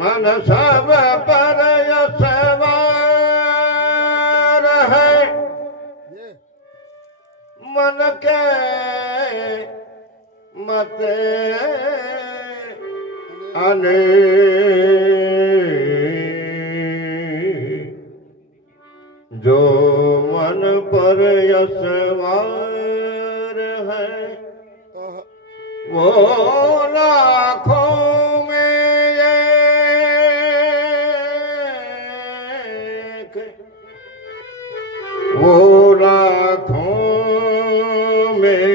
मन सब पर सवार है, मन के मते जो मन पर सवार है वो लाखों में एक, वो लाखों में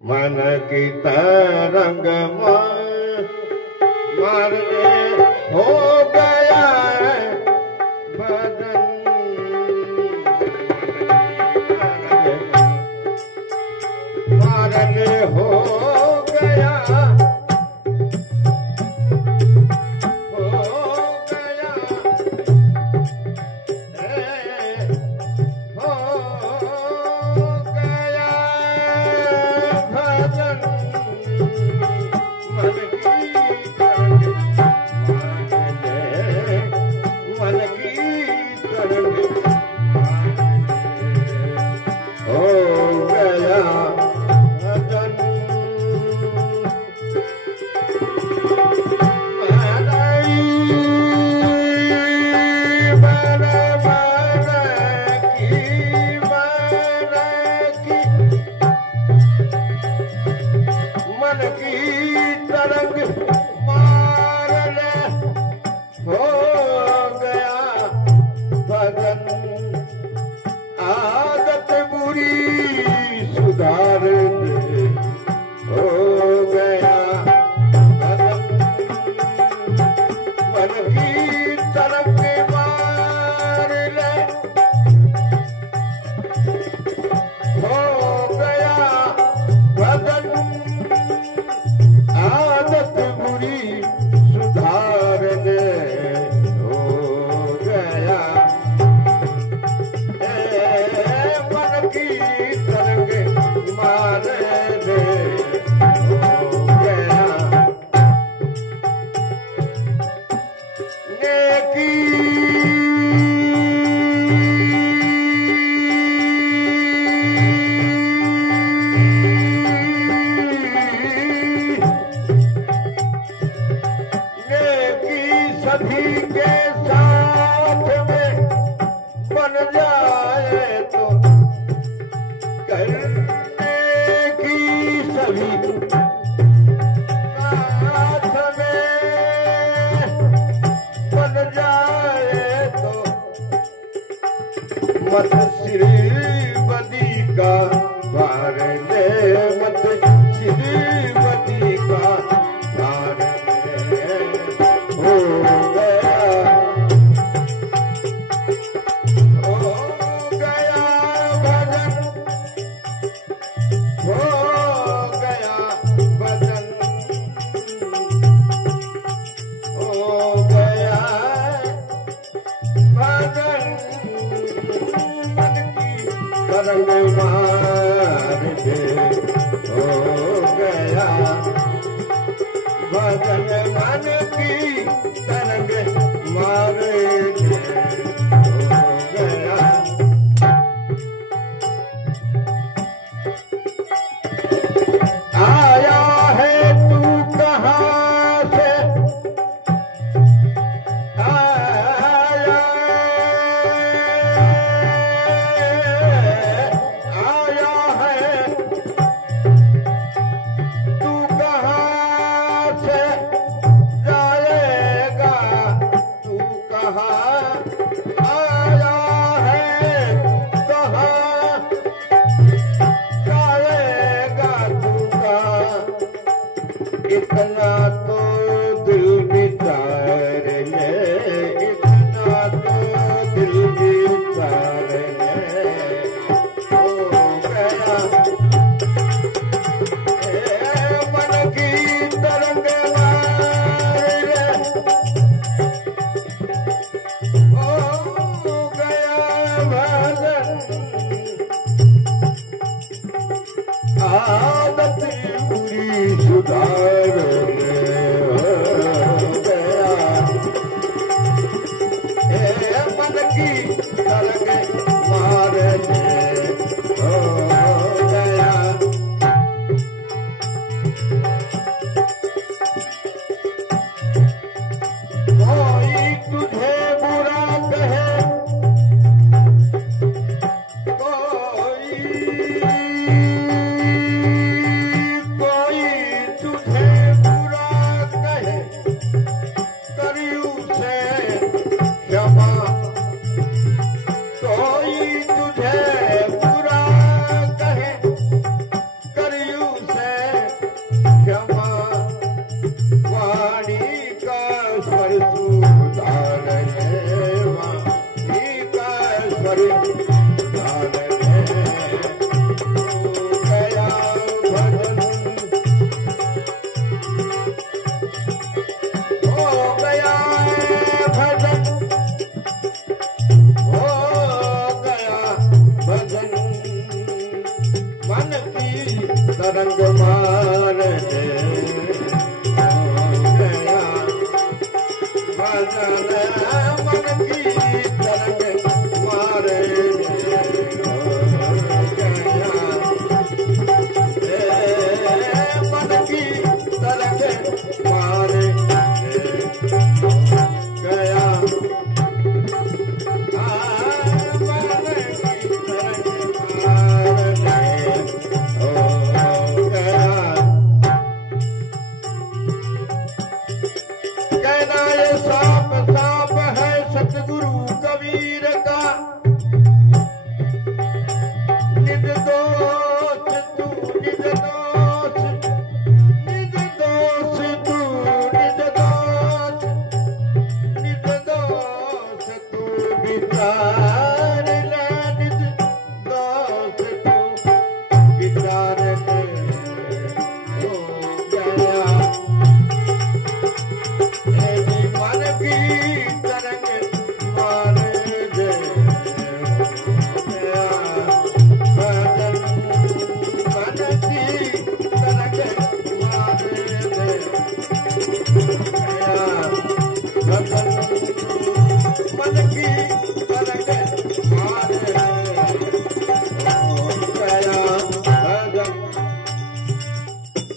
मन की तरंग मारने हो गया बदन, मारने हो गया आदत बुरी सुधार हो गया मन की तरफ मार ले हो गया बदन, आदत बुरी सुधार ले हो गया मन की तरंग मारे दे हो गया नेकी सभी के साथ में बन जाए तो करने की सभी साथ में बन जाए तो मत श्रीवती का भार ले, मत श्रीवती का भार ले हो गया भजन, हो गया भजन, हो गया भजन, मन की तरंग मार दे हो गया भजन, मन की तरंग मार दे हो गया आया है तू कहाँ से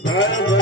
Bye.